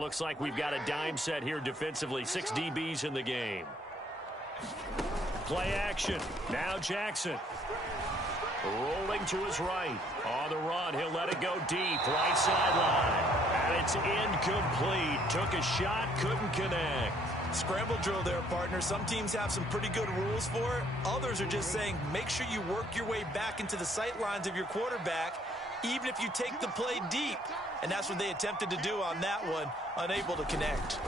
looks like we've got a dime set here defensively. 6 DBs in the game. Play action. Now Jackson. Rolling to his right. On the run, he'll let it go deep. Right sideline. And it's incomplete. Took a shot, couldn't connect. Scramble drill there, partner. Some teams have some pretty good rules for it. Others are just saying, make sure you work your way back into the sight lines of your quarterback, even if you take the play deep. And that's what they attempted to do on that one, unable to connect.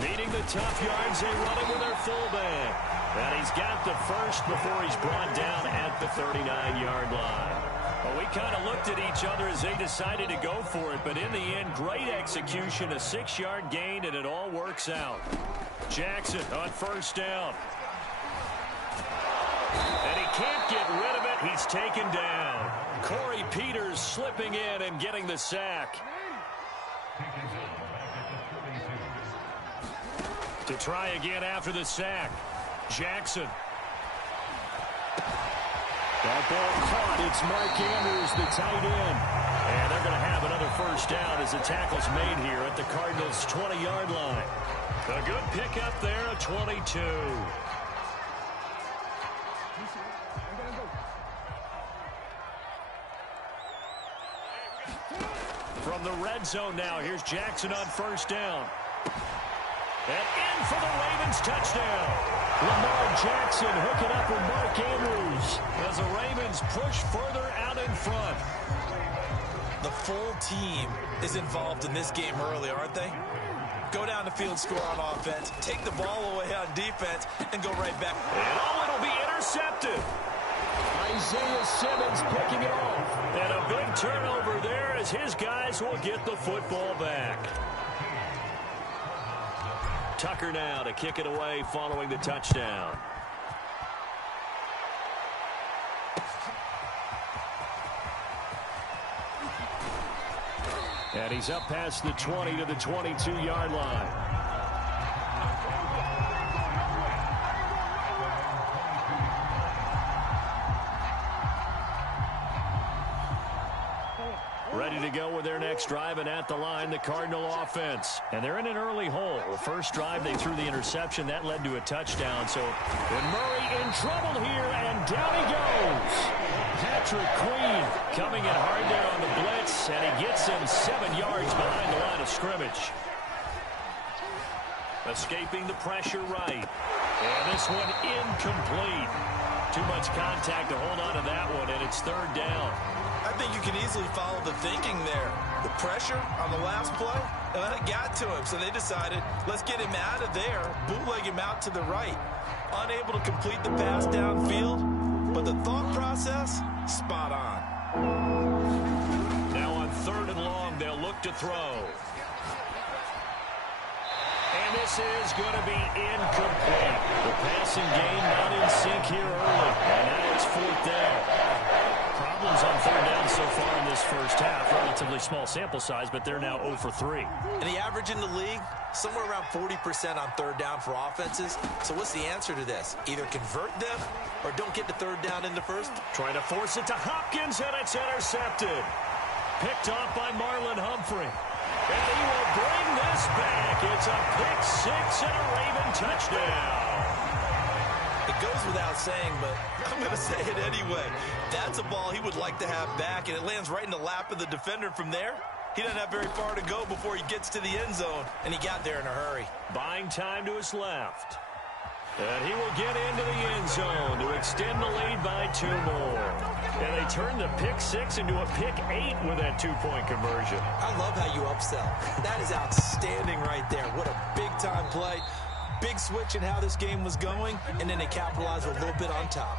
Needing the tough yards, they run it with their fullback. And he's got the first before he's brought down at the 39-yard line. Well, we kind of looked at each other as they decided to go for it, but in the end, great execution, a 6-yard gain, and it all works out. Jackson on first down. And he can't get rid of it. He's taken down. Corey Peters slipping in and getting the sack. To try again after the sack. Jackson. That ball caught. It's Mark Andrews, the tight end. And they're going to have another first down as the tackle's made here at the Cardinals' 20-yard line. A good pickup there at 22. From the red zone now, here's Jackson on first down. And in for the Ravens touchdown. Lamar Jackson hooking up with Mark Andrews as the Ravens push further out in front. The full team is involved in this game early, aren't they? Go down the field, score on offense, take the ball away on defense, and go right back. And it'll be intercepted. Isaiah Simmons picking it off. And a big turnover there as his guys will get the football back. Tucker now to kick it away following the touchdown. And he's up past the 20 to the 22-yard line. Ready to go with their next drive, and at the line, the Cardinal offense. And they're in an early hole. The first drive, they threw the interception. That led to a touchdown. So, and Murray in trouble here, and down he goes. Patrick Queen coming in hard there on the blitz, and he gets him 7 yards behind the line of scrimmage. Escaping the pressure right. And this one incomplete. Too much contact to hold on to that one, and it's third down. I think you can easily follow the thinking there. The pressure on the last play, it got to him, so they decided, let's get him out of there, bootleg him out to the right. Unable to complete the pass downfield, but the thought process, spot on. Now on third and long, they'll look to throw. And this is going to be incomplete. The passing game not in sync here early, and now it's fourth down. Problems on third down so far in this first half. Relatively small sample size, but they're now 0 for 3. And the average in the league, somewhere around 40% on third down for offenses. So what's the answer to this? Either convert them or don't get the third down in the first. Trying to force it to Hopkins, and it's intercepted. Picked off by Marlon Humphrey. And he will bring this back. It's a pick six and a Raven touchdown. It goes without saying, but I'm going to say it anyway. That's a ball he would like to have back, and it lands right in the lap of the defender from there. He doesn't have very far to go before he gets to the end zone, and he got there in a hurry. Buying time to his left. And he will get into the end zone to extend the lead by 2 more. And they turn the pick six into a pick 8 with that 2-point conversion. I love how you upsell. That is outstanding right there. What a big-time play. Big switch in how this game was going, and then they capitalize a little bit on top.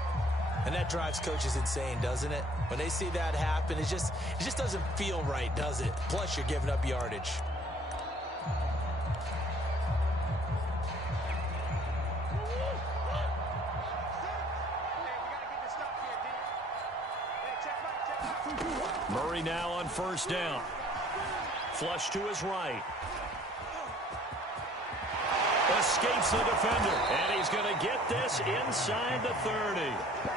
And that drives coaches insane, doesn't it? When they see that happen, it just doesn't feel right, does it? Plus, you're giving up yardage. Murray now on first down. Flush to his right. Escapes the defender. And he's going to get this inside the 30.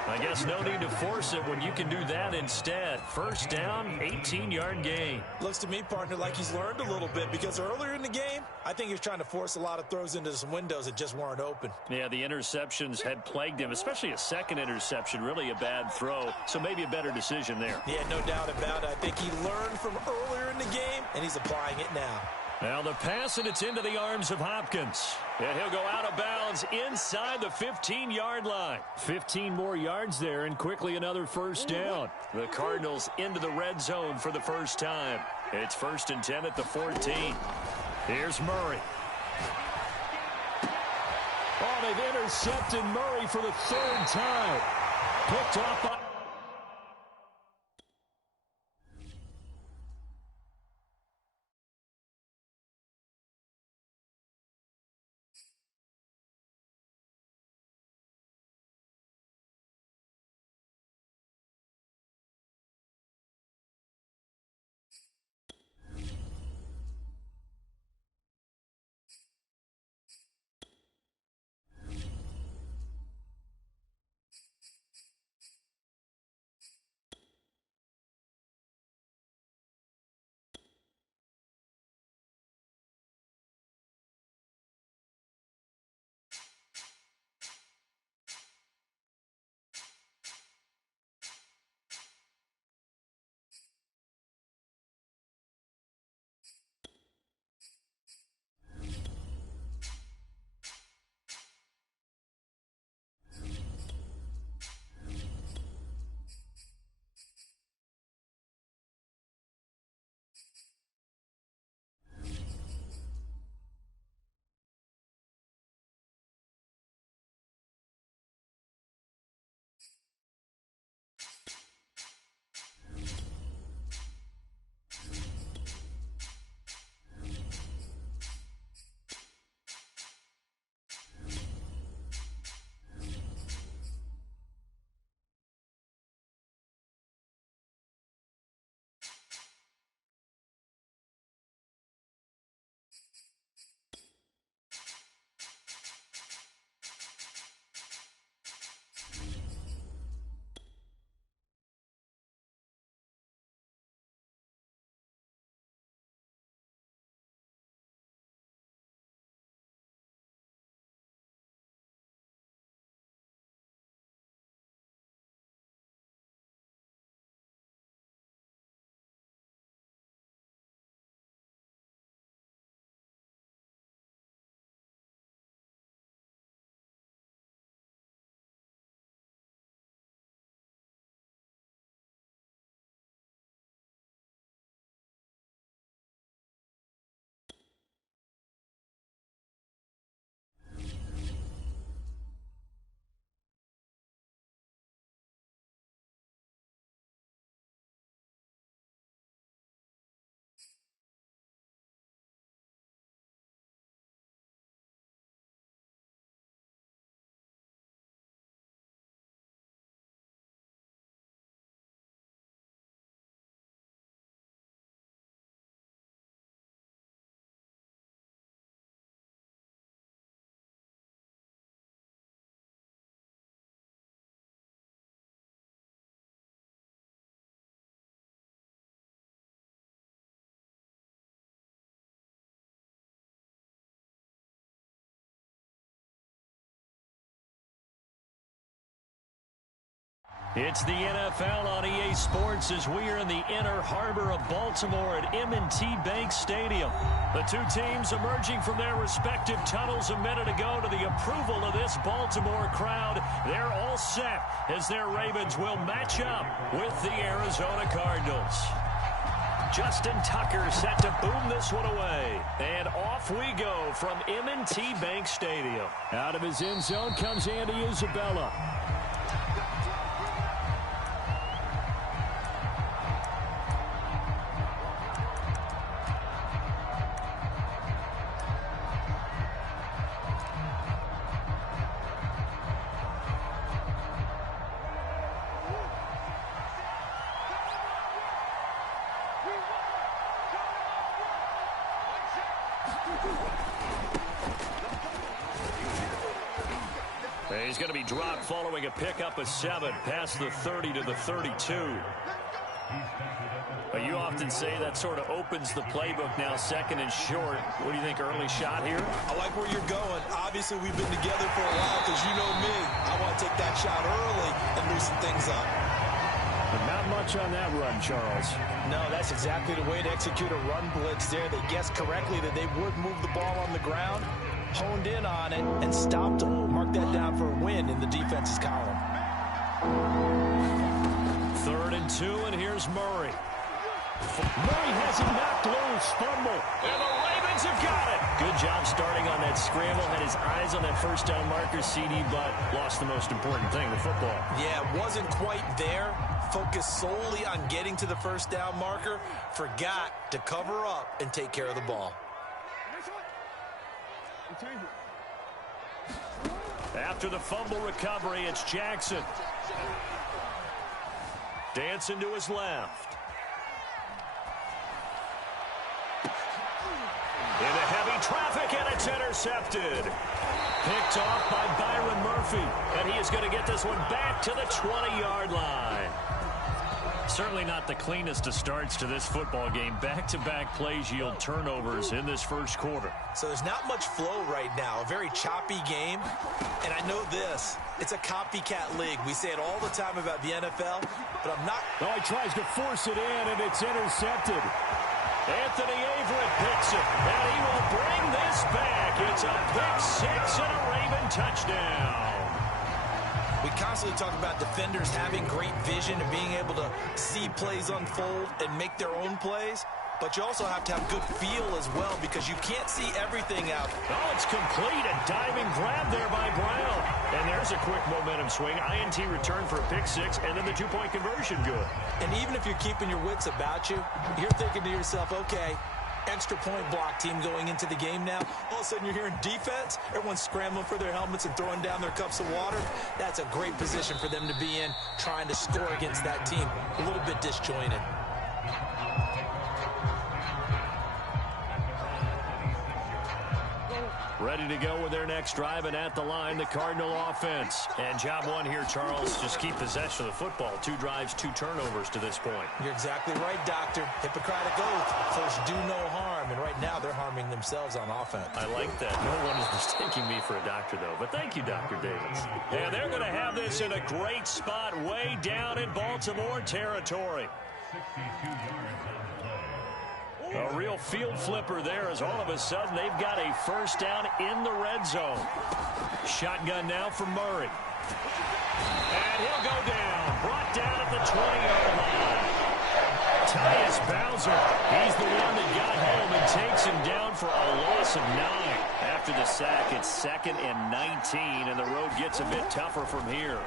I guess no need to force it when you can do that instead. First down, 18-yard gain. Looks to me, partner, like he's learned a little bit because earlier in the game, I think he was trying to force a lot of throws into some windows that just weren't open. Yeah, the interceptions had plagued him, especially a second interception, really a bad throw. So maybe a better decision there. Yeah, no doubt about it. I think he learned from earlier in the game, and he's applying it now. Now the pass, and it's into the arms of Hopkins. And he'll go out of bounds inside the 15-yard line. 15 more yards there, and quickly another first down. The Cardinals into the red zone for the first time. It's 1st and 10 at the 14. Here's Murray. Oh, they've intercepted Murray for the 3rd time. Picked off by... It's the NFL on EA Sports as we are in the inner harbor of Baltimore at M&T Bank Stadium. The two teams emerging from their respective tunnels a minute ago to the approval of this Baltimore crowd. They're all set as their Ravens will match up with the Arizona Cardinals. Justin Tucker set to boom this one away. And off we go from M&T Bank Stadium. Out of his end zone comes Andy Isabella. he's going to be dropped following a pickup of 7 past the 30 to the 32. But you often say that sort of opens the playbook now, 2nd and short. What do you think, early shot here? I like where you're going. Obviously, we've been together for a while because you know me. I want to take that shot early and loosen things up. But not much on that run, Charles. No, that's exactly the way to execute a run blitz there. They guessed correctly that they would move the ball on the ground, honed in on it, and stopped them. Mark that down for a win in the defense's column. 3rd and 2, and here's Murray. Murray has it knocked loose. Fumble. And the Ravens have got it. Good job starting on that scramble. Had his eyes on that first down marker, CD, but lost the most important thing, the football. Yeah, wasn't quite there. Focused solely on getting to the first down marker. Forgot to cover up and take care of the ball. After the fumble recovery, it's Jackson. Dancing to his left. Into heavy traffic, and it's intercepted. Picked off by Byron Murphy, and he is going to get this one back to the 20-yard line. Certainly not the cleanest of starts to this football game. Back-to-back plays yield turnovers in this first quarter. So there's not much flow right now. A very choppy game. And I know this. It's a copycat league. We say it all the time about the NFL, but I'm not. Oh, he tries to force it in, and it's intercepted. Anthony Averett picks it, and he will bring this back. It's a pick 6 and a Raven touchdown. We constantly talk about defenders having great vision and being able to see plays unfold and make their own plays. But you also have to have good feel as well because you can't see everything out. Oh, it's complete. A diving grab there by Brown. And there's a quick momentum swing. INT return for a pick 6, and then the 2-point conversion good. And even if you're keeping your wits about you, you're thinking to yourself, okay, extra point block team going into the game now. All of a sudden you're hearing defense. Everyone's scrambling for their helmets and throwing down their cups of water. That's a great position for them to be in, trying to score against that team. A little bit disjointed. Ready to go with their next drive, and at the line, the Cardinal offense. And job one here, Charles, just keep possession of the football. 2 drives, 2 turnovers to this point. You're exactly right, Doctor. Hippocratic oath. First, do no harm. And right now, they're harming themselves on offense. I like that. No one is mistaking me for a doctor, though. But thank you, Dr. Davis. And they're going to have this in a great spot way down in Baltimore territory. 62 yards. A real field flipper there as all of a sudden they've got a first down in the red zone. Shotgun now for Murray. And he'll go down. Brought down at the 20-yard line. Tyus Bowser, he's the one that got home and takes him down for a loss of 9. After the sack, it's 2nd and 19, and the road gets a bit tougher from here.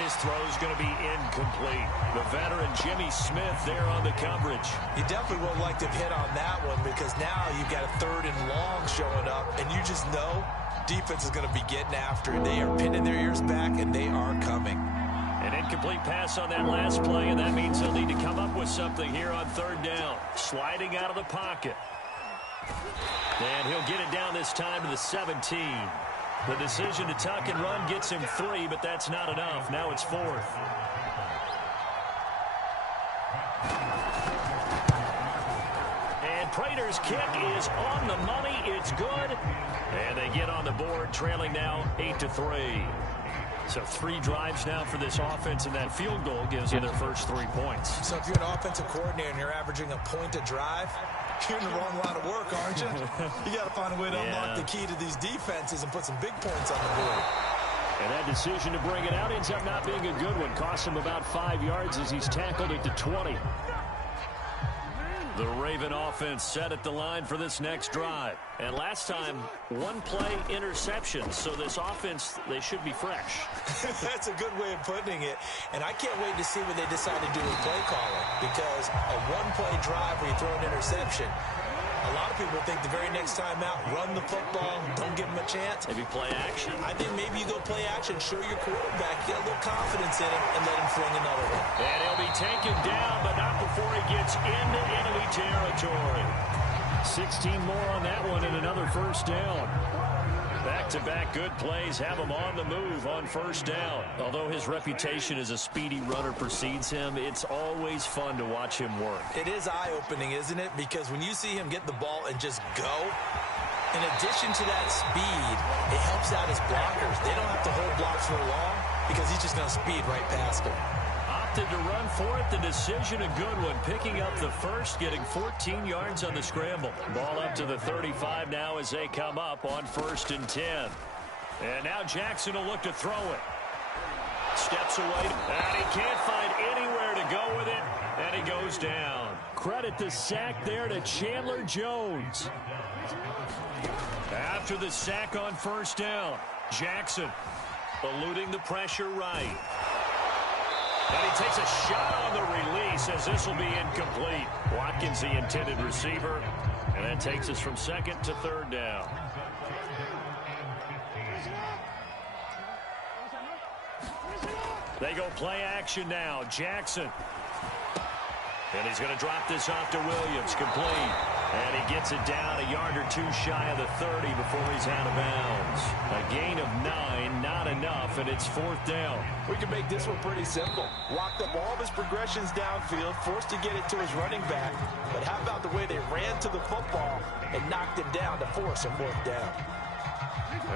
His throw is going to be incomplete. The veteran Jimmy Smith there on the coverage. You definitely would like to have hit on that one because now you've got a 3rd and long showing up, and you just know defense is going to be getting after it. They are pinning their ears back, and they are coming. An incomplete pass on that last play, and that means they'll need to come up with something here on 3rd down. Sliding out of the pocket. And he'll get it down this time to the 17. The decision to tuck and run gets him 3, but that's not enough. Now it's 4th. And Prater's kick is on the money. It's good. And they get on the board, trailing now 8-3. So 3 drives now for this offense, and that field goal gives them their first 3 points. So if you're an offensive coordinator and you're averaging a point a drive, you're in the wrong line of work, aren't you? You got to find a way to unlock the key to these defenses and put some big points on the board. And that decision to bring it out ends up not being a good one. Costs him about 5 yards as he's tackled it to 20. The Raven offense set at the line for this next drive. And last time, 1 play interception. So this offense, they should be fresh. That's a good way of putting it. And I can't wait to see what they decide to do with play calling. Because a 1-play drive where you throw an interception, a lot of people think the very next time out, run the football, don't give him a chance. Maybe play action. I think maybe you go play action, show your quarterback, get a little confidence in him, and let him fling another one. And he'll be taken down, but not before he gets into enemy territory. 16 more on that one and another first down. Back-to-back good plays have him on the move on first down. Although his reputation as a speedy runner precedes him, it's always fun to watch him work. It is eye-opening, isn't it? Because when you see him get the ball and just go, in addition to that speed, it helps out his blockers. They don't have to hold blocks for long because he's just going to speed right past them. Opted to run for it. The decision a good one. Picking up the first, getting 14 yards on the scramble. Ball up to the 35 now as they come up on 1st and 10. And now Jackson will look to throw it. Steps away, and he can't find anywhere to go with it, and he goes down. Credit the sack there to Chandler Jones. After the sack on first down, Jackson eluding the pressure right. And he takes a shot on the release as this will be incomplete. Watkins, the intended receiver, and that takes us from 2nd to 3rd down. They go play action now. Jackson. And he's going to drop this off to Williams. Complete. And he gets it down a yard or two shy of the 30 before he's out of bounds. A gain of 9, not enough, and it's 4th down. We can make this one pretty simple. Locked up all of his progressions downfield, forced to get it to his running back. But how about the way they ran to the football and knocked him down to force a 4th down?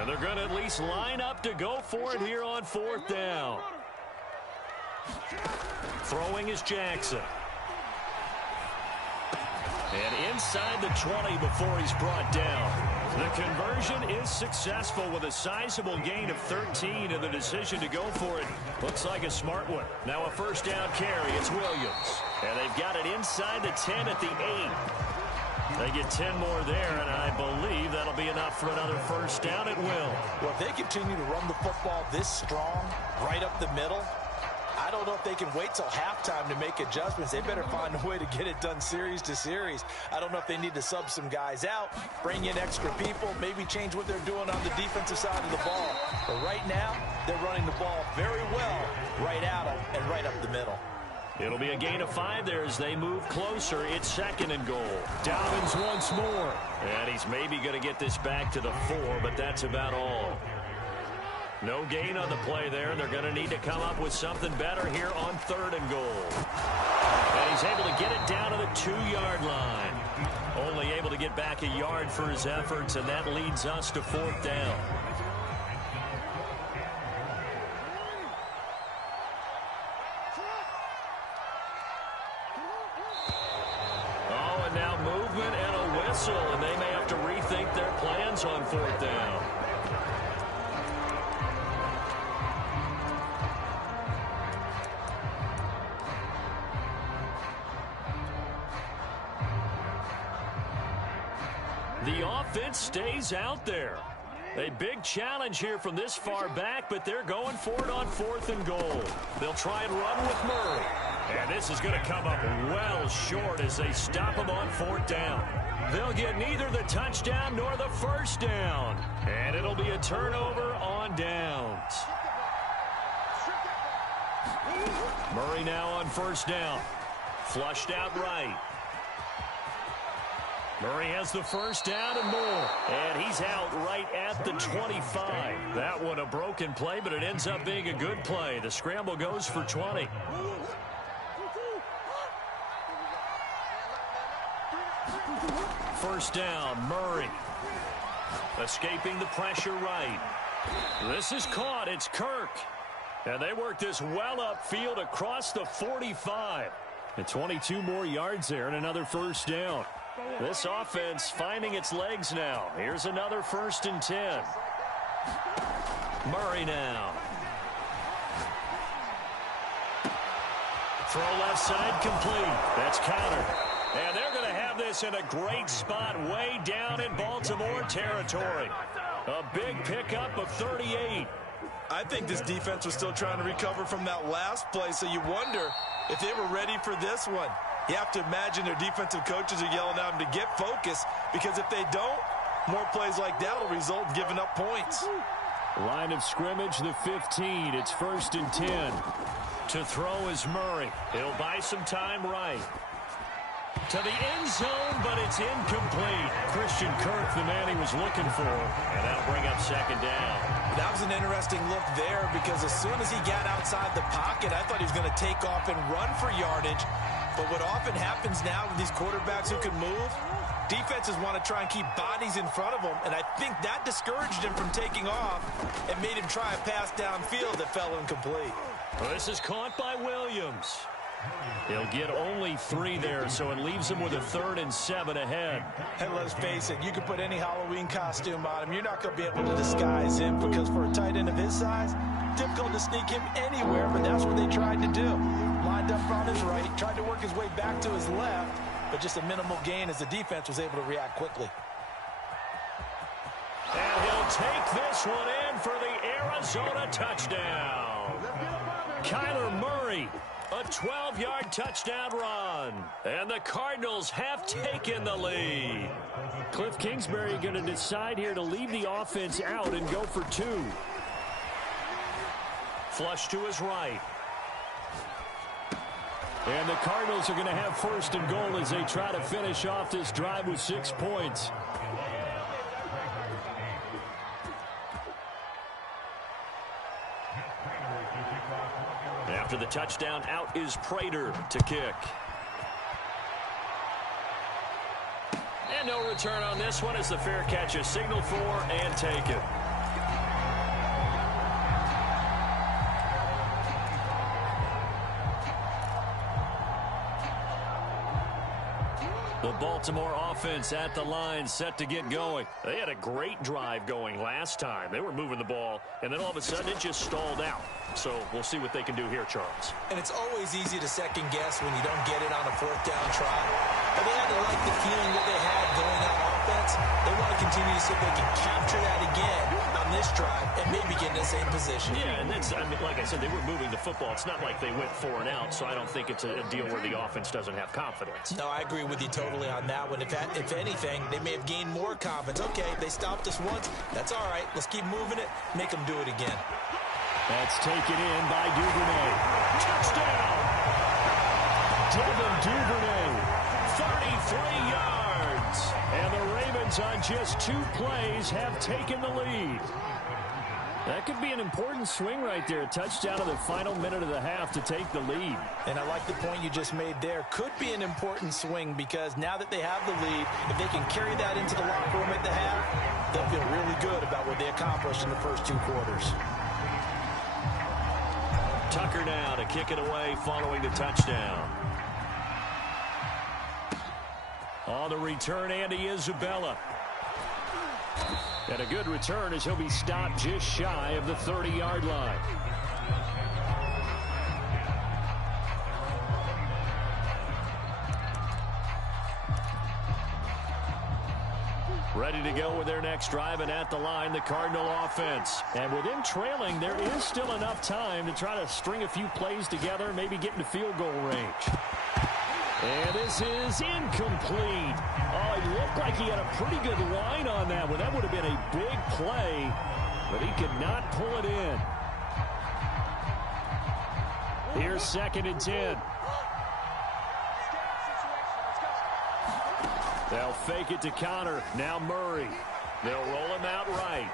And they're going to at least line up to go for it here on 4th down. Throwing is Jackson. And inside the 20 before he's brought down. The conversion is successful with a sizable gain of 13, and the decision to go for it looks like a smart one. Now a 1st down carry. It's Williams. And they've got it inside the 10 at the 8. They get 10 more there, and I believe that'll be enough for another 1st down. It will. Well, if they continue to run the football this strong, right up the middle, I don't know if they can wait till halftime to make adjustments. They better find a way to get it done series to series. I don't know if they need to sub some guys out, bring in extra people, maybe change what they're doing on the defensive side of the ball. But right now, they're running the ball very well right at them and right up the middle. It'll be a gain of 5 there as they move closer. It's 2nd and goal. Dobbins once more. And he's maybe going to get this back to the 4, but that's about all. No gain on the play there, and they're going to need to come up with something better here on 3rd and goal. And he's able to get it down to the 2-yard line. Only able to get back a yard for his efforts, and that leads us to 4th down. Oh, and now movement and a whistle, and they may have to rethink their plans on 4th down. The offense stays out there. A big challenge here from this far back, but they're going for it on 4th and goal. They'll try and run with Murray. And this is going to come up well short as they stop him on 4th down. They'll get neither the touchdown nor the 1st down. And it'll be a turnover on downs. Murray now on 1st down. Flushed out right. Murray has the 1st down and more. And he's out right at the 25. That one a broken play, but it ends up being a good play. The scramble goes for 20. First down, Murray. Escaping the pressure right. This is caught. It's Kirk. And they work this well upfield across the 45. And 22 more yards there and another 1st down. This offense finding its legs now. Here's another 1st and 10. Murray now. Throw left side complete. That's countered. And they're going to have this in a great spot way down in Baltimore territory. A big pickup of 38. I think this defense was still trying to recover from that last play, so you wonder if they were ready for this one. You have to imagine their defensive coaches are yelling at them to get focused, because if they don't, more plays like that will result in giving up points. Line of scrimmage, the 15. It's 1st and 10. To throw is Murray. He'll buy some time right. to the end zone, but it's incomplete. Christian Kirk, the man he was looking for, and that'll bring up second down. That was an interesting look there because as soon as he got outside the pocket, I thought he was going to take off and run for yardage. But what often happens now with these quarterbacks who can move, defenses want to try and keep bodies in front of them, and I think that discouraged him from taking off and made him try a pass downfield that fell incomplete. Well, this is caught by Williams. He'll get only 3 there, so it leaves him with a 3rd and 7 ahead. And let's face it, you can put any Halloween costume on him. You're not going to be able to disguise him because for a tight end of his size, difficult to sneak him anywhere, but that's what they tried to do. Lined up on his right, tried to work his way back to his left, but just a minimal gain as the defense was able to react quickly. And he'll take this one in for the Arizona touchdown. Kyler Murray, a 12-yard touchdown run. And the Cardinals have taken the lead. Cliff Kingsbury going to decide here to leave the offense out and go for 2. Flush to his right. And the Cardinals are going to have 1st and goal as they try to finish off this drive with 6 points. After the touchdown, out is Prater to kick. And no return on this one as the fair catch is signaled for and taken. The Baltimore offense at the line, set to get going. They had a great drive going last time. They were moving the ball, and then all of a sudden it just stalled out. So we'll see what they can do here, Charles. And it's always easy to second guess when you don't get it on a 4th down try. But they had to like the feeling that they had going on offense. They want to continue to see if they can capture that again on this drive and maybe get in the same position. Yeah, and that's, I mean, like I said, they were moving the football. It's not like they went 4 and out, so I don't think it's a deal where the offense doesn't have confidence. No, I agree with you totally on that one. If anything, they may have gained more confidence. Okay, they stopped us once. That's all right. Let's keep moving it. Make them do it again. That's taken in by Duvernay. Touchdown! Devin Duvernay, 33 yards. And the Ravens on just 2 plays have taken the lead. That could be an important swing right there. A touchdown in the final minute of the half to take the lead. And I like the point you just made there. Could be an important swing because now that they have the lead, if they can carry that into the locker room at the half, they'll feel really good about what they accomplished in the first 2 quarters. Tucker now to kick it away following the touchdown. On the return, Andy Isabella. And a good return as he'll be stopped just shy of the 30-yard line. Ready to go with their next drive, and at the line, the Cardinal offense. And with them trailing, there is still enough time to try to string a few plays together, maybe get into field goal range. And this is incomplete. Oh, it looked like he had a pretty good line on that one. That would have been a big play, but he could not pull it in. Here's 2nd and 10. They'll fake it to Connor. Now Murray. They'll roll him out right.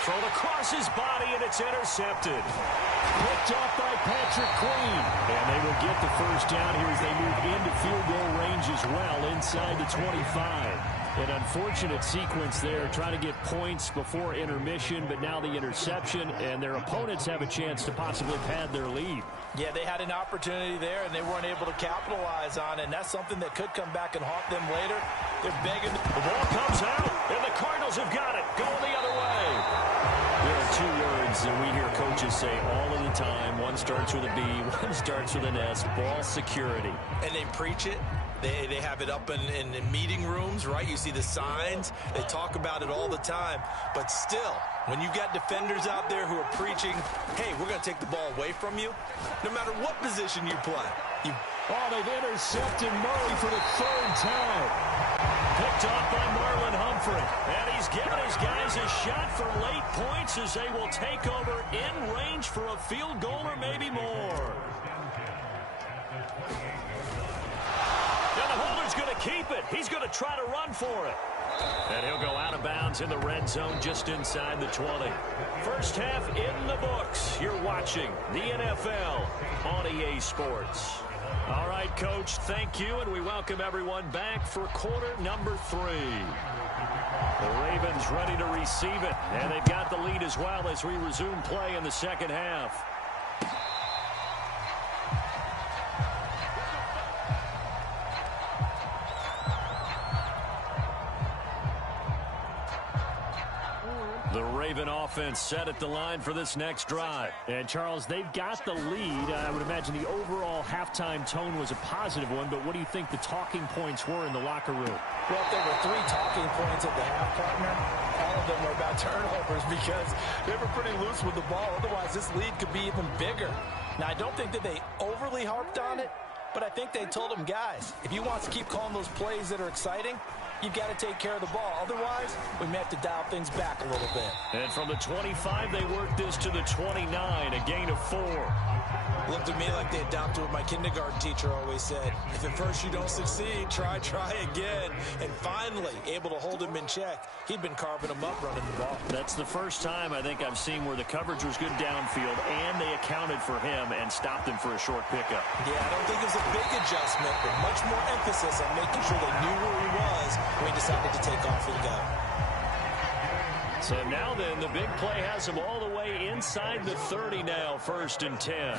Thrown across his body, and it's intercepted. Picked off by Patrick Queen. And they will get the first down here as they move into field goal range as well, inside the 25. An unfortunate sequence there, trying to get points before intermission, but now the interception, and their opponents have a chance to possibly pad their lead. Yeah, they had an opportunity there, and they weren't able to capitalize on it, and that's something that could come back and haunt them later. They're begging. The ball comes out, and the Cardinals have got it. Going the other way. There are 2 words that we hear coaches say all of the time. One starts with a B, one starts with an S. Ball security. And they preach it. They have it up in meeting rooms, right? You see the signs. They talk about it all the time. But still, when you got defenders out there who are preaching, hey, we're going to take the ball away from you, no matter what position you play. Oh, they've intercepted Murray for the 3rd time. Picked off by Marlon Humphrey. And he's given his guys a shot for late points as they will take over in range for a field goal or maybe more. keep it. He's going to try to run for it. And he'll go out of bounds in the red zone just inside the 20. First half in the books. You're watching the NFL on EA Sports. All right, Coach, thank you, and we welcome everyone back for quarter number 3. The Ravens ready to receive it, and they've got the lead as well as we resume play in the second half. The Raven offense set at the line for this next drive. And, Charles, they've got the lead. I would imagine the overall halftime tone was a positive one, but what do you think the talking points were in the locker room? Well, if there were 3 talking points at the half, partner, all of them were about turnovers because they were pretty loose with the ball. Otherwise, this lead could be even bigger. Now, I don't think that they overly harped on it, but I think they told them, guys, if you want to keep calling those plays that are exciting, you've got to take care of the ball. Otherwise, we may have to dial things back a little bit. And from the 25, they worked this to the 29, a gain of 4. Looked to me like they adopted what my kindergarten teacher always said. If at first you don't succeed, try again. And finally, able to hold him in check. He'd been carving him up running the ball. That's the first time I think I've seen where the coverage was good downfield and they accounted for him and stopped him for a short pickup. Yeah, I don't think it was a big adjustment, but much more emphasis on making sure they knew where he was when he decided to take off and go. So now then, the big play has him all the way inside the 30 now, 1st and 10.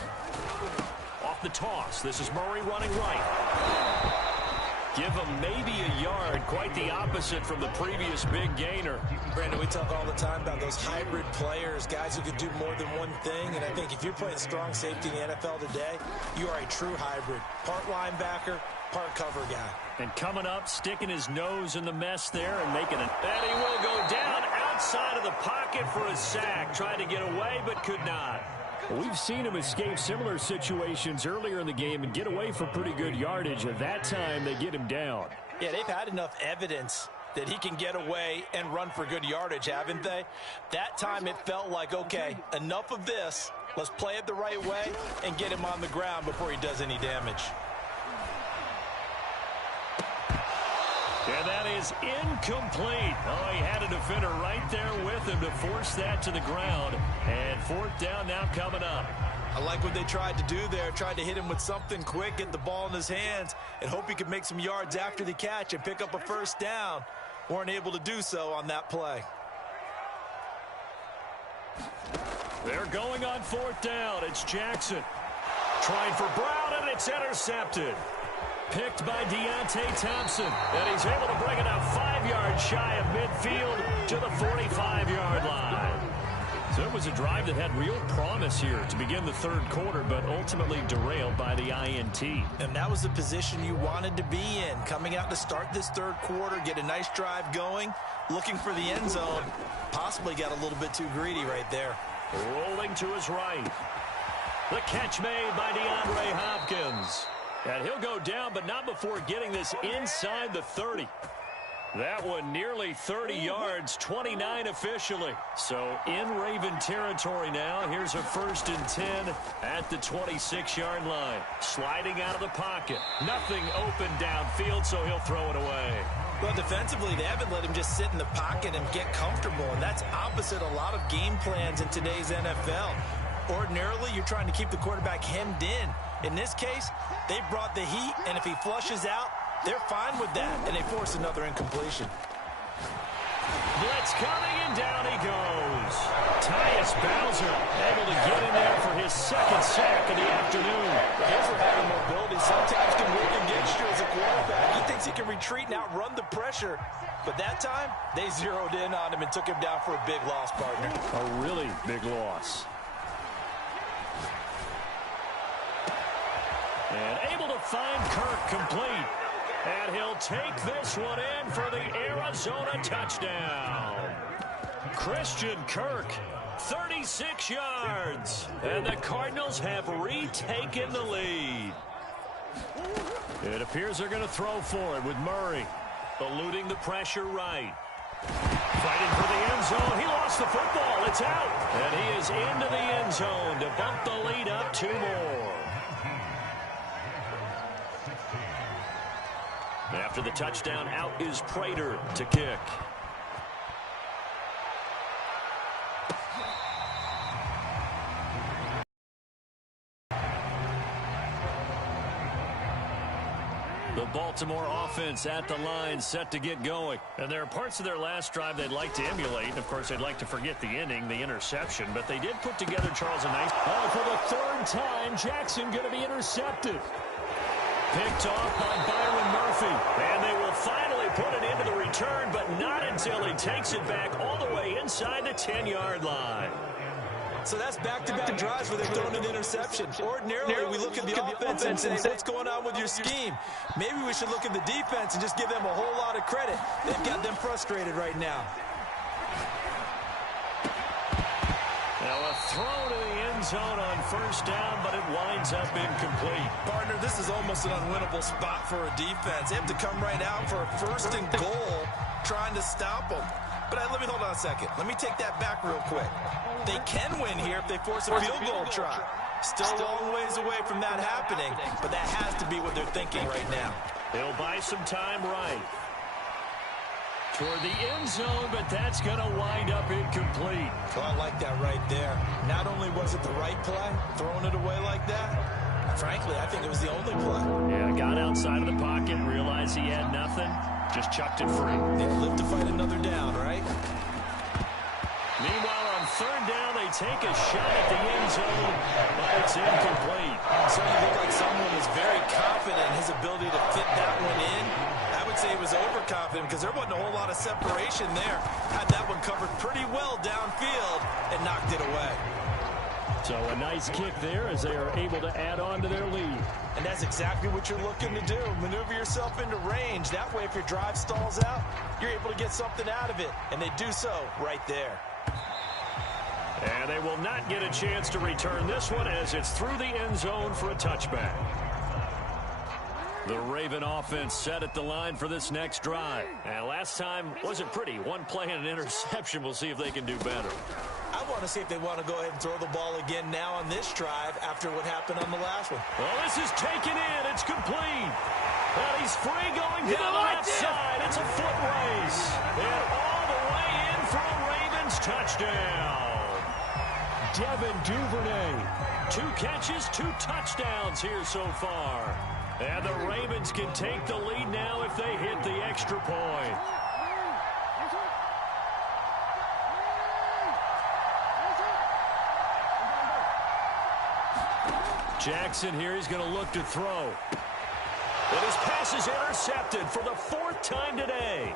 Off the toss, this is Murray running right. Give him maybe a yard, quite the opposite from the previous big gainer. Brandon, we talk all the time about those hybrid players, guys who can do more than one thing, and I think if you're playing strong safety in the NFL today, you are a true hybrid. Part linebacker, part cover guy. And coming up, sticking his nose in the mess there and making it. And he will go down outside of the pocket for a sack. Tried to get away, but could not. We've seen him escape similar situations earlier in the game and get away for pretty good yardage. At that time, they get him down. Yeah, they've had enough evidence that he can get away and run for good yardage, haven't they? That time it felt like, okay, enough of this. Let's play it the right way and get him on the ground before he does any damage. And that is incomplete. Oh, he had a defender right there with him to force that to the ground. And 4th down now coming up. I like what they tried to do there. Tried to hit him with something quick, get the ball in his hands, and hope he could make some yards after the catch and pick up a 1st down. Weren't able to do so on that play. They're going on 4th down. It's Jackson. Trying for Brown, and it's intercepted. Picked by Deontay Thompson. And he's able to bring it out 5 yards shy of midfield to the 45-yard line. So it was a drive that had real promise here to begin the 3rd quarter, but ultimately derailed by the INT. And that was the position you wanted to be in. Coming out to start this 3rd quarter, get a nice drive going, looking for the end zone. Possibly got a little bit too greedy right there. Rolling to his right. The catch made by DeAndre Hopkins. And he'll go down, but not before getting this inside the 30. That one nearly 30 yards, 29 officially. So in Raven territory now. Here's a 1st and 10 at the 26-yard line. Sliding out of the pocket. Nothing open downfield, so he'll throw it away. Well, defensively, they haven't let him just sit in the pocket and get comfortable, and that's opposite a lot of game plans in today's NFL. Ordinarily, you're trying to keep the quarterback hemmed in. In this case, they brought the heat, and if he flushes out, they're fine with that, and they force another incompletion. Blitz coming, and down he goes. Tyus Bowser able to get in there for his 2nd sack of the afternoon. Here's where having mobility sometimes can work against you as a quarterback. He thinks he can retreat and outrun the pressure. But that time, they zeroed in on him and took him down for a big loss, partner. A really big loss. And able to find Kirk complete. And he'll take this one in for the Arizona touchdown. Christian Kirk, 36 yards. And the Cardinals have retaken the lead. It appears they're going to throw for it with Murray. Eluding the pressure right. Fighting for the end zone. He lost the football. It's out. And he is into the end zone to bump the lead up 2 more. After the touchdown, out is Prater to kick. The Baltimore offense at the line, set to get going. And there are parts of their last drive they'd like to emulate. Of course, they'd like to forget the inning, the interception. But they did put together, Charles, a nice... Oh, for the third time, Jackson going to be intercepted. Picked off by Byron Murphy. And they will finally put it into the return, but not until he takes it back all the way inside the 10-yard line. So that's back-to-back drives where they've thrown an interception. Ordinarily, we look at the offense and say, what's going on with your scheme? Maybe we should look at the defense and just give them a whole lot of credit. They've got them frustrated right now. Now a throw to the end zone on first down, but it winds up incomplete. Partner, this is almost an unwinnable spot for a defense. They have to come right out for a first and goal trying to stop them. But let me hold on a second. Let me take that back real quick. They can win here if they force a field goal try. Still a long ways away from that happening, but that has to be what they're thinking right now. They'll buy some time right toward the end zone, but that's going to wind up incomplete. Oh, I like that right there. Not only was it the right play, throwing it away like that, frankly, I think it was the only play. Yeah, got outside of the pocket, realized he had nothing, just chucked it free. They live to fight another down, right? Meanwhile, on third down, they take a shot at the end zone, but it's incomplete. Certainly looked like someone was very confident in his ability to fit that one in. I would say he was overconfident because there wasn't a whole lot of separation there. Had that one covered pretty well downfield and knocked it away. So a nice kick there as they are able to add on to their lead. And that's exactly what you're looking to do. Maneuver yourself into range. That way, if your drive stalls out, you're able to get something out of it. And they do so right there. And they will not get a chance to return this one as it's through the end zone for a touchback. The Raven offense set at the line for this next drive. And last time wasn't pretty. One play and an interception. We'll see if they can do better. I want to see if they want to go ahead and throw the ball again now on this drive after what happened on the last one. Well, this is taken in. It's complete. And he's free going down the left side. It's a foot race. And all the way in for a Ravens touchdown. Devin Duvernay. 2 catches, 2 touchdowns here so far. And the Ravens can take the lead now if they hit the extra point. Jackson here, he's going to look to throw. But his pass is intercepted for the 4th time today.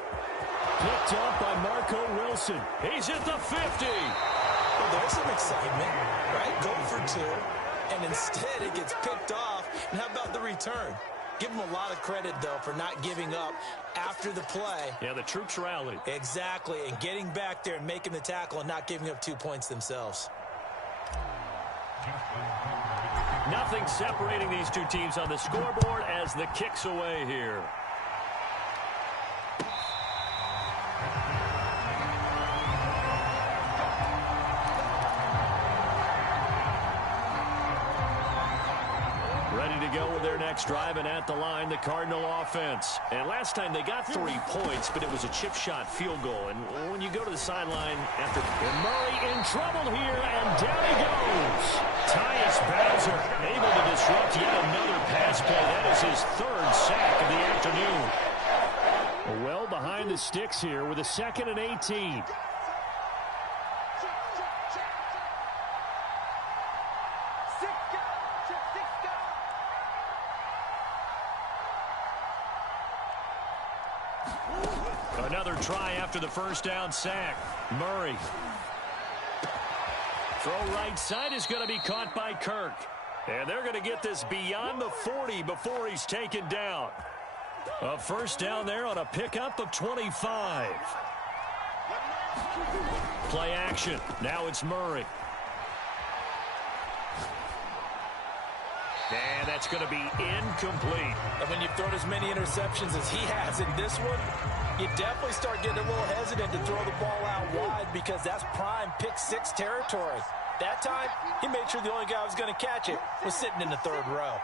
Picked up by Marco Wilson. He's at the 50. Well, there's some excitement, right? Go for 2. And instead, it gets picked off. And how about the return? Give them a lot of credit, though, for not giving up after the play. Yeah, the troops rallied. Exactly, and getting back there and making the tackle and not giving up 2 points themselves. Nothing separating these two teams on the scoreboard as the kick's away here. Ready to go with their next drive, and at the line, the Cardinal offense. And last time they got 3 points, but it was a chip shot field goal. And when you go to the sideline after... And Murray in trouble here, and down he goes. Tyus Bowser able to disrupt yet another pass play. That is his 3rd sack of the afternoon. Well behind the sticks here with a 2nd and 18. Another try after the first down sack. Murray. Throw right side is going to be caught by Kirk. And they're going to get this beyond the 40 before he's taken down. A first down there on a pickup of 25. Play action. Now it's Murray. And that's going to be incomplete. And when you've thrown as many interceptions as he has in this one, you definitely start getting a little hesitant to throw the ball out wide because that's prime pick-6 territory. That time, he made sure the only guy who was going to catch it was sitting in the 3rd row.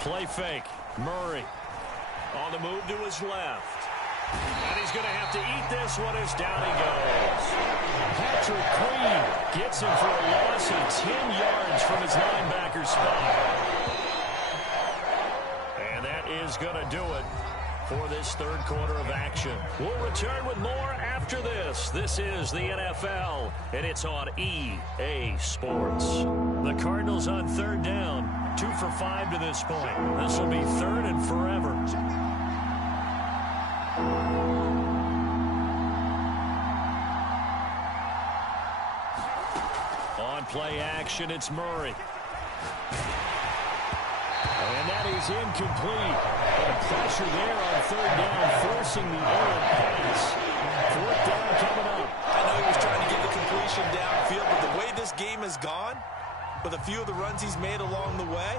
Play fake. Murray on the move to his left. And he's going to have to eat this one as down he goes. Patrick Queen gets him for a loss of 10 yards from his linebacker spot. And that is going to do it for this third quarter of action. We'll return with more after this. This is the NFL, and it's on EA Sports. The Cardinals on third down, 2 for 5 to this point. This will be third and forever. On play action, it's Murray. And that is incomplete. And pressure there on third down, forcing the errant pass. Fourth down coming up. I know he was trying to get the completion downfield, but the way this game has gone, with a few of the runs he's made along the way,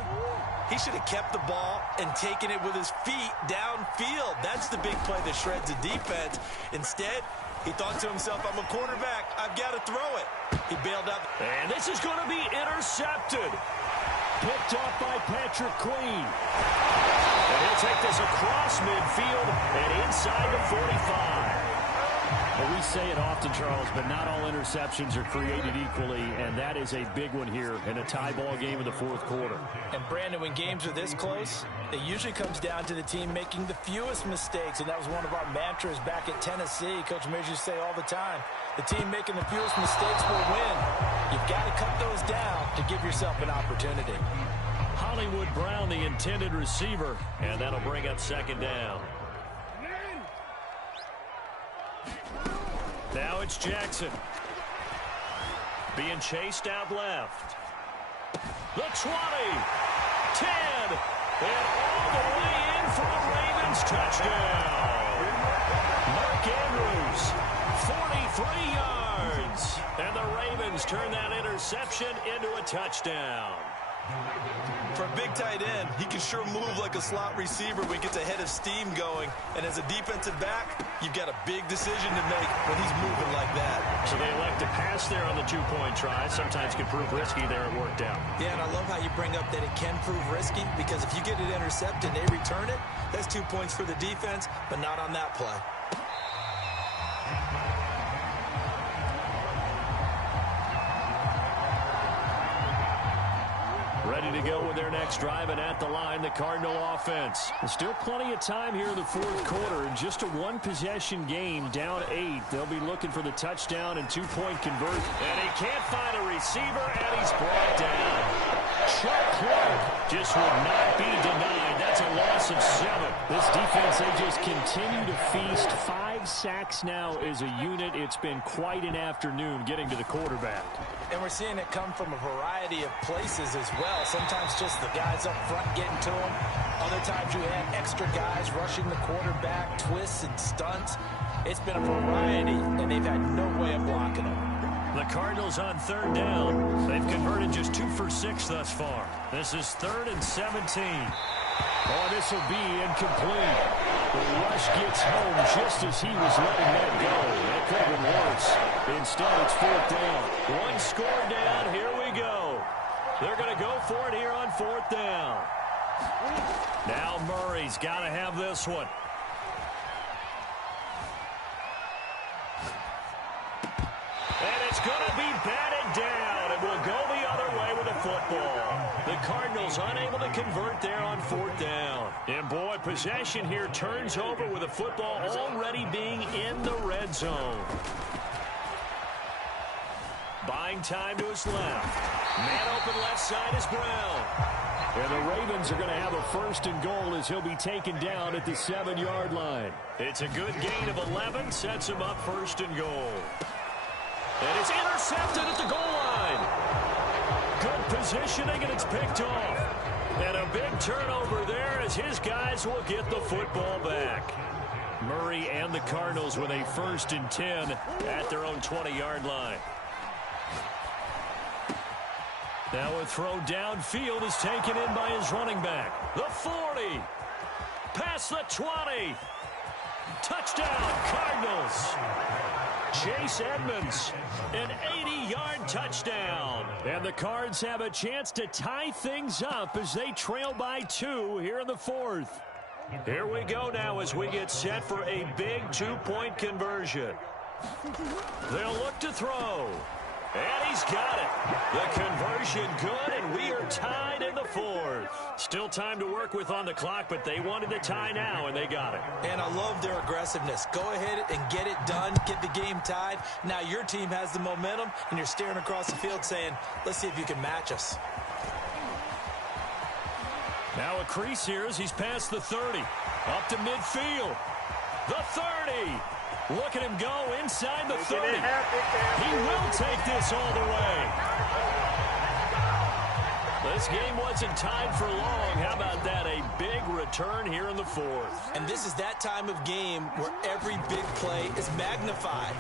he should have kept the ball and taken it with his feet downfield. That's the big play that shreds the defense. Instead, he thought to himself, I'm a quarterback. I've got to throw it. He bailed out. And this is going to be intercepted. Picked off by Patrick Queen. And he'll take this across midfield and inside the 45. Well, we say it often, Charles, but not all interceptions are created equally, and that is a big one here in a tie ball game in the fourth quarter. And, Brandon, when games are this close, it usually comes down to the team making the fewest mistakes, and that was one of our mantras back at Tennessee. Coach Mears used to say all the time, the team making the fewest mistakes will win. You've got to cut those down to give yourself an opportunity. Hollywood Brown, the intended receiver, and that'll bring up second down. Now it's Jackson. Being chased out left. The 20. 10. And all the way in for a Ravens touchdown. Mark Andrews, 43 yards. And the Ravens turn that interception into a touchdown. For a big tight end, he can sure move like a slot receiver when he gets a head of steam going. And as a defensive back, you've got a big decision to make when he's moving like that. So they elect to pass there on the two-point try. Sometimes can prove risky. There it worked out. Yeah, and I love how you bring up that it can prove risky, because if you get it intercepted and they return it, that's 2 points for the defense, but not on that play. Ready to go with their next drive, and at the line, the Cardinal offense. There's still plenty of time here in the fourth quarter. Just a one-possession game, down 8. They'll be looking for the touchdown and two-point conversion. And he can't find a receiver, and he's brought down. Chuck Clark just would not be denied. That's a loss of 7. This defense, they just continue to feast. 5 sacks now as a unit. It's been quite an afternoon getting to the quarterback. And we're seeing it come from a variety of places as well. Sometimes just the guys up front getting to him. Other times you have extra guys rushing the quarterback, twists and stunts. It's been a variety, and they've had no way of blocking them. The Cardinals on third down. They've converted just 2 for 6 thus far. This is 3rd and 17. Oh, this will be incomplete. The rush gets home just as he was letting that go. That could have been worse. Instead, it's 4th down. One score down. Here we go. They're going to go for it here on 4th down. Now Murray's got to have this one. And it's going to be batted down. It will go the other way with the football. The Cardinals unable to convert there on 4th down. And boy, possession here turns over with the football already being in the red zone. Buying time to his left. Man open left side is Brown. And the Ravens are going to have a 1st and goal as he'll be taken down at the 7-yard line. It's a good gain of 11. Sets him up 1st and goal. And it's intercepted at the goal line. Good positioning, and it's picked off. And a big turnover there as his guys will get the football back. Murray and the Cardinals with a 1st and 10 at their own 20-yard line. Now a throw downfield is taken in by his running back. The 40. Past the 20. Touchdown, Cardinals. Chase Edmonds, an 80-yard touchdown. And the Cards have a chance to tie things up as they trail by 2 here in the 4th. Here we go now as we get set for a big 2-point conversion. They'll look to throw. And he's got it. The conversion good, and we are tied in the 4th. Still time to work with on the clock, but they wanted to tie now, and they got it. And I love their aggressiveness. Go ahead and get it done. Get the game tied. Now your team has the momentum, and you're staring across the field saying, let's see if you can match us. Now a crease here as he's past the 30. Up to midfield. The 30. Look at him go inside the 30. He will take this all the way. This game wasn't tied for long. How about that? A big return here in the 4th. And this is that time of game where every big play is magnified.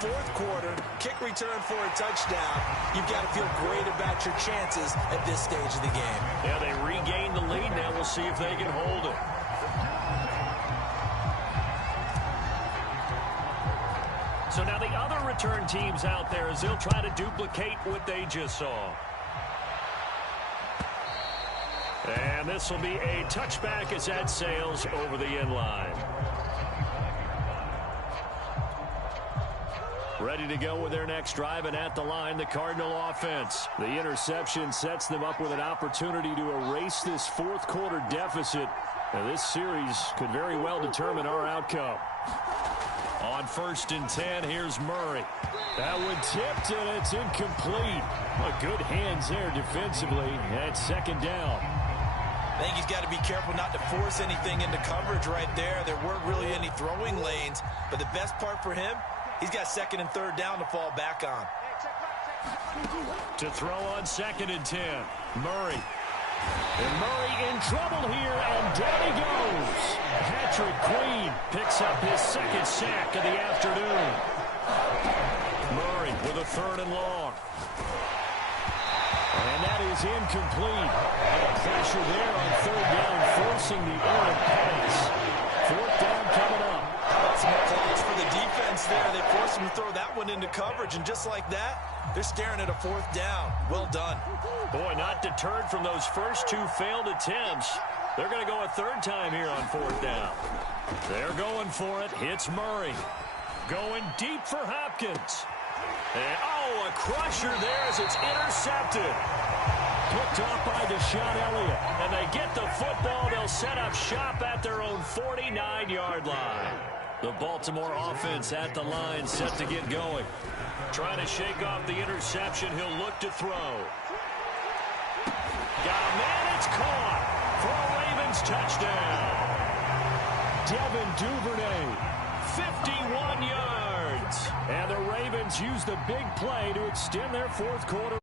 4th quarter, kick return for a touchdown. You've got to feel great about your chances at this stage of the game. Yeah, they regained the lead. Now we'll see if they can hold it. So now the other return teams out there as they'll try to duplicate what they just saw. And this will be a touchback as that sails over the end line. Ready to go with their next drive, and at the line, the Cardinal offense. The interception sets them up with an opportunity to erase this 4th quarter deficit. Now, this series could very well determine our outcome. On 1st and 10, here's Murray. That one tipped, and it's incomplete. Good hands there defensively at 2nd down. I think he's got to be careful not to force anything into coverage right there. There weren't really any throwing lanes, but the best part for him, he's got 2nd and 3rd down to fall back on. To throw on 2nd and 10, Murray. And Murray in trouble here, and down he goes. Patrick Queen picks up his 2nd sack of the afternoon. Murray with a 3rd and long. And that is incomplete. And pressure there on 3rd down, forcing the errant pass. 4th down coming up. Some calls for the defense there. They forced him to throw that one into coverage, and just like that, they're staring at a 4th down. Well done. Boy, not deterred from those first 2 failed attempts. They're going to go a 3rd time here on 4th down. They're going for it. Hits Murray. Going deep for Hopkins. And, a crusher there as it's intercepted. Picked off by Deshaun Elliott. And they get the football. They'll set up shop at their own 49-yard line. The Baltimore offense at the line, set to get going. Trying to shake off the interception. He'll look to throw. Got a man. It's caught for a Ravens touchdown. Devin Duvernay, 51 yards. And the Ravens use the big play to extend their 4th quarter.